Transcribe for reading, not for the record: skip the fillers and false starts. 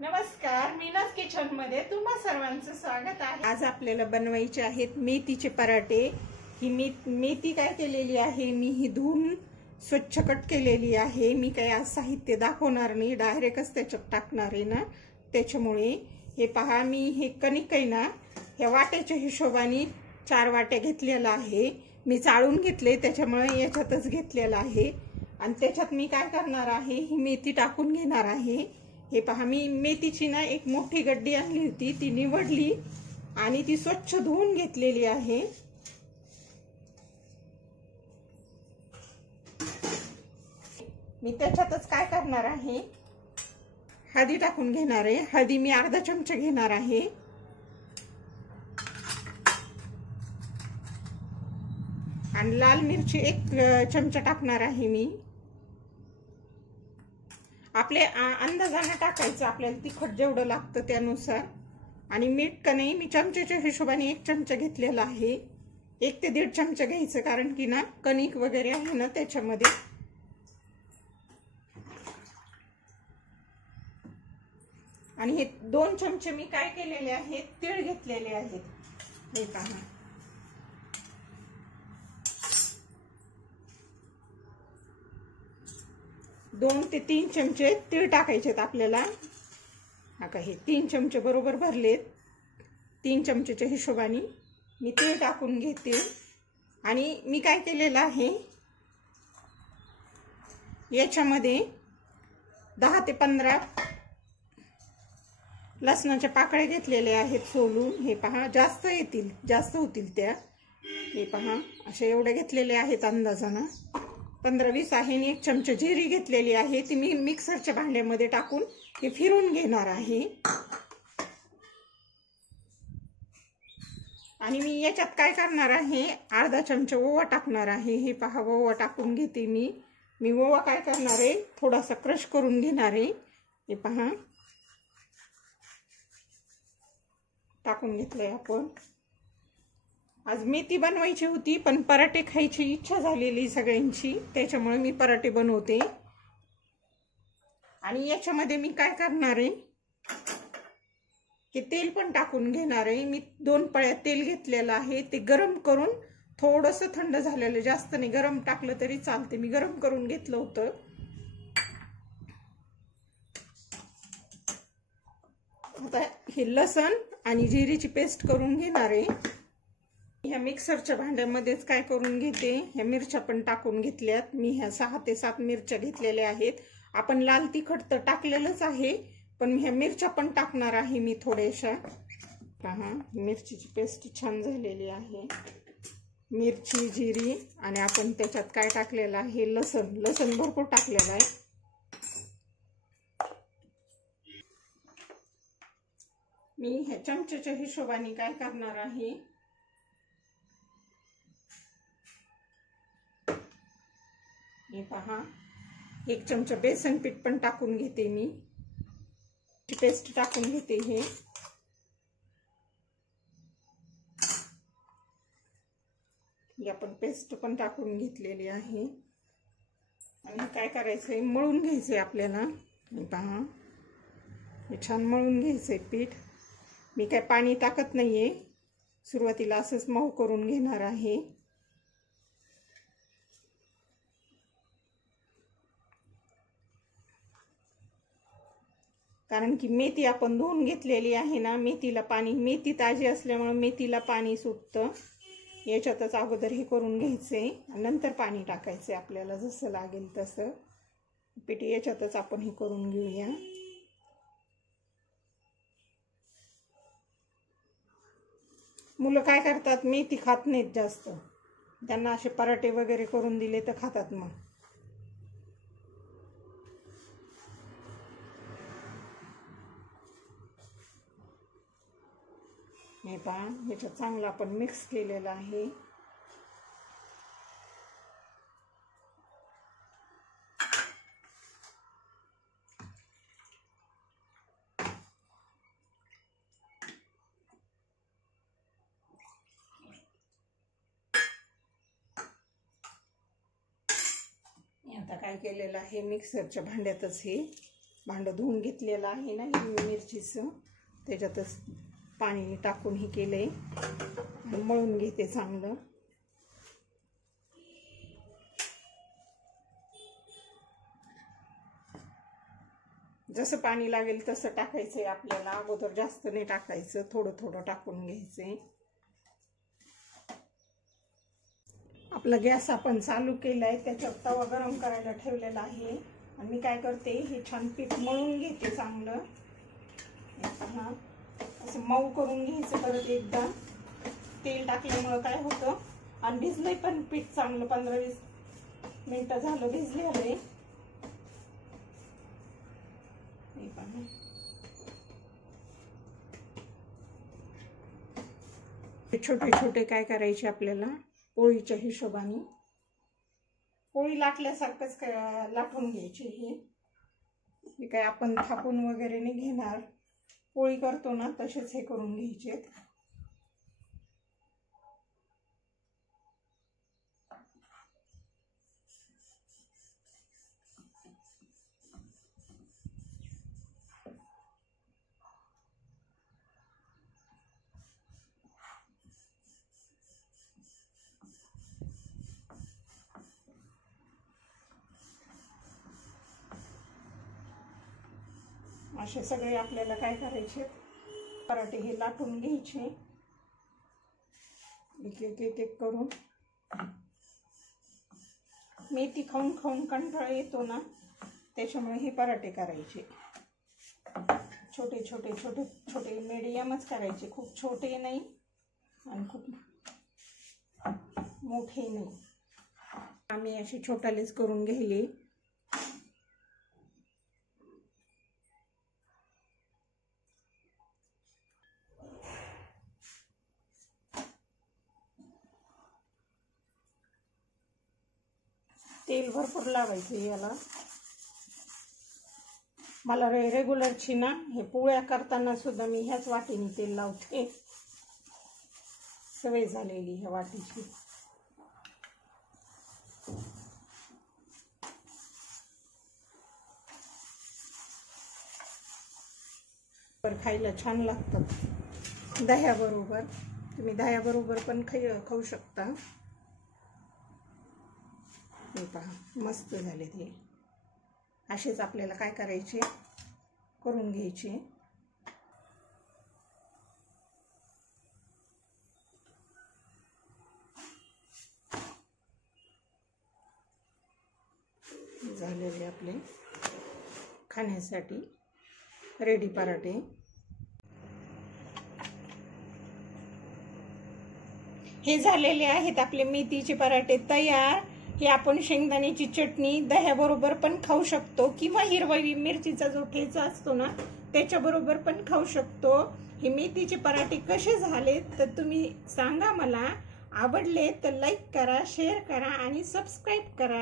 नमस्कार, मीनाज किचन मध्ये तुम्हा सर्वांचं स्वागत आहे। आज आपल्याला बनवायचे आहेत मेथीचे पराठे। ही मेथी काय केलेली आहे, मी ही धुवून स्वच्छ कट केलेली आहे। मी काही आज साहित्य दाखवणार नाही, डायरेक्टच त्याच्यात टाकणार आहे ना, त्याच्यामुळे हे पहा, मी हे कणिक आहे ना, या वाट्याच्या हिशोबाने 4 वाट्या घेतलेला आहे। मी चाळून घेतले, त्याच्यामुळे याच्यातच घेतलेला आहे। आणि त्याच्यात मी काय करणार आहे, ही मेथी टाकून घेणार आहे। हे पहा, मी मेथीची ना एक मोठी गड्डी आणली होती, ती निवडली आणि ती स्वच्छ धुवून घेतलेली आहे। मी त्याच्यातच काय करणार आहे, हळदी टाकून घेणार आहे। हळदी मी अर्धा चमचा घेणार आहे। आणि लाल मिरची 1 चमचा टाकणार आहे मी। आपले अंदाजाने टाकायचं, आपल्याला तिखट जेवढं लागतं त्यानुसार। आणि मीठ का नाही, मी चमच्याच्या हिशोबाने 1 चमचा घेतलेला आहे। 1 ते 1.5 चमचा घ्यायचं, कारण की ना कणिक वगैरे आहे ना त्याच्यामध्ये। आणि हे 2 चमचे मी काय केलेले आहेत, तीळ घेतलेले आहेत। हे पहा, 2 ते 3 चमचे तीळ टाकायचे आपल्याला। आता हे 3 चमचे बरोबर भरलेत। 3 चमचेच्या हिशोबाने मी तीळ टाकून घेते। आणि मी काय केलेलं आहे, याच्यामध्ये 10 ते 15 लसणाच्या पाकळ्या घेतलेल्या आहेत सोलून। हे पहा, जास्त येतील, जास्त होतील त्या। हे पहा, अशा एवढ्या घेतलेल्या आहेत अंदाजानं। 15-20 आहे। आणि 1 चमचा जिरी घेतलेली आहे, ती मी मिक्सरच्या भांड्यामध्ये टाकून हे फिरून घेणार आहे। आणि मी याच्यात काय करणार आहे, अर्धा चमचा ओवा टाकणार आहे। हे पहा, ओवा टाकून घेते मी ओवा काय करणार आहे, थोडासा क्रश करून घेणार आहे। हे पहा, टाकून घेतलंय आपण। आज मेथी बनवायची होती, पण पराठे खायची इच्छा झालेली सगळ्यांची, त्याच्यामुळे मी पराठे बनवते। आणि याच्यामध्ये मी काय करणार आहे, हे तेल पण टाकून घेणार आहे। मी 2 पळ्या तेल घेतलेलं आहे, ते गरम करून थोडंसं थंड झालेलं, जास्त नाही, गरम टाकलं तरी चालते, मी गरम करून घेतलं होतं। आता हे लसण आणि जिरीची पेस्ट करून घेणार आहे। ह्या मिक्सरच्या भांड्यामध्येच काय करून घेते, ह्या मिरच्या पण टाकून घेतल्यात मी। ह्या 6 ते 7 मिरच्या घेतलेल्या आहेत। आपण लाल तिखट तर टाकलेलंच आहे, पण ह्या मिरच्या पण टाकणार आहे मी थोड्याशा। पहा, मिरचीची पेस्ट छान झालेली आहे। मिरची, जिरी आणि आपण त्याच्यात काय टाकलेलं आहे, लसण भरपूर टाकलेलं आहे। मी ह्या चमच्याच्या हिशोबाने काय करणार आहे, हे पहा, 1 चमचा बेसन पीठ पण टाकून घेते मी। पेस्ट टाकून घेते हे। आपण पेस्ट पण टाकून घेतलेली आहे। आणि काय करायचंय, मळून घ्यायचंय आपल्याला। हे पहा, हे छान मळून घ्यायचंय पीठ। मी काय पाणी टाकत नाहीये, सुरुवातीला असंच मऊ करून घेणार आहे। कारण की मेथी आपण धुवून घेतलेली आहे ना, मेथीला पाणी, मेथी ताजी असल्यामुळे मेथीला पाणी सुटतं। याच्यातच अगोदर हे करून घ्यायचंय, नंतर पाणी टाकायचंय आपल्याला, जसं लागेल तसं। पीठ याच्यातच आपण हे करून घेऊया। मुलं काय करतात, मेथी खात नाहीत जास्त, त्यांना असे पराठे वगैरे करून दिले तर खातात मग। हे पहा, ह्याच्यात चांगलं आपण मिक्स केलेलं आहे। आता काय केलेलं आहे, मिक्सरच्या भांड्यातच हे भांडं धुवून घेतलेलं आहे ना हिरवी मिरचीचं, त्याच्यातच पाणी टाकून हे केलंय, मळून घेते चांगलं. जसं पाणी लागेल तसं टाकायचंय आपल्याला, अगोदर जास्त नाही टाकायचं, थोडं थोडं टाकून घ्यायचंय. आपला गॅस आपण चालू केलाय, त्याच्यात तवा गरम करायला ठेवलेला आहे. आणि मी काय करते, हे छान पीठ मळून घेते चांगलं. हा असं मऊ करून घ्यायचं. परत एकदा तेल टाकल्यामुळं काय होतं, आणि भिजलंय पण पीठ चांगलं, 15-20 मिनिटं झालं भिजले आहे. छोटे छोटे काय करायचे आपल्याला, पोळीच्या हिशोबाने पोळी लाटल्यासारखंच लाटून घ्यायची. हे काय आपण थापून वगैरे नाही घेणार, पोळी करतो ना तसेच हे करून घ्यायचे. असे सगळे आपल्याला काय करायचे, पराठे हे लाटून घ्यायचे एक एक एक एक करून. मेथी खाऊन खाऊन कंटाळा येतो ना, त्याच्यामुळे हे पराठे करायचे. छोटे छोटे छोटे छोटे मीडियमच करायचे, खूप छोटे नाही आणि खूप मोठे नाही. आम्ही असे छोटालेच करून घेतले. तेल भरपूर लावायचं याला. मला रेग्युलरची ना हे पोळ्या करताना सुद्धा मी ह्याच वाटीने तेल लावते, सवय झालेली ह्या वाटीची. खायला छान लागतात दह्याबरोबर. तुम्ही दह्याबरोबर पण खाऊ शकता. हे पहा मस्त झाले ते. असेच आपल्याला काय करायचे, करून घ्यायचे. झालेले आपले खाण्यासाठी रेडी पराठे. हे झालेले आहेत आपले मेथीचे पराठे तयार. हे आपण शेंगदाण्याची चटणी दह्याबरोबर पण खाऊ शकतो, किंवा हिरवा मिरचीचा जो ठेचा असतो ना त्याच्याबरोबर पण खाऊ शकतो. हे मेथीचे पराठे कसे झाले तर तुम्ही सांगा मला. आवडले तर लाईक करा, शेअर करा आणि सबस्क्राईब करा.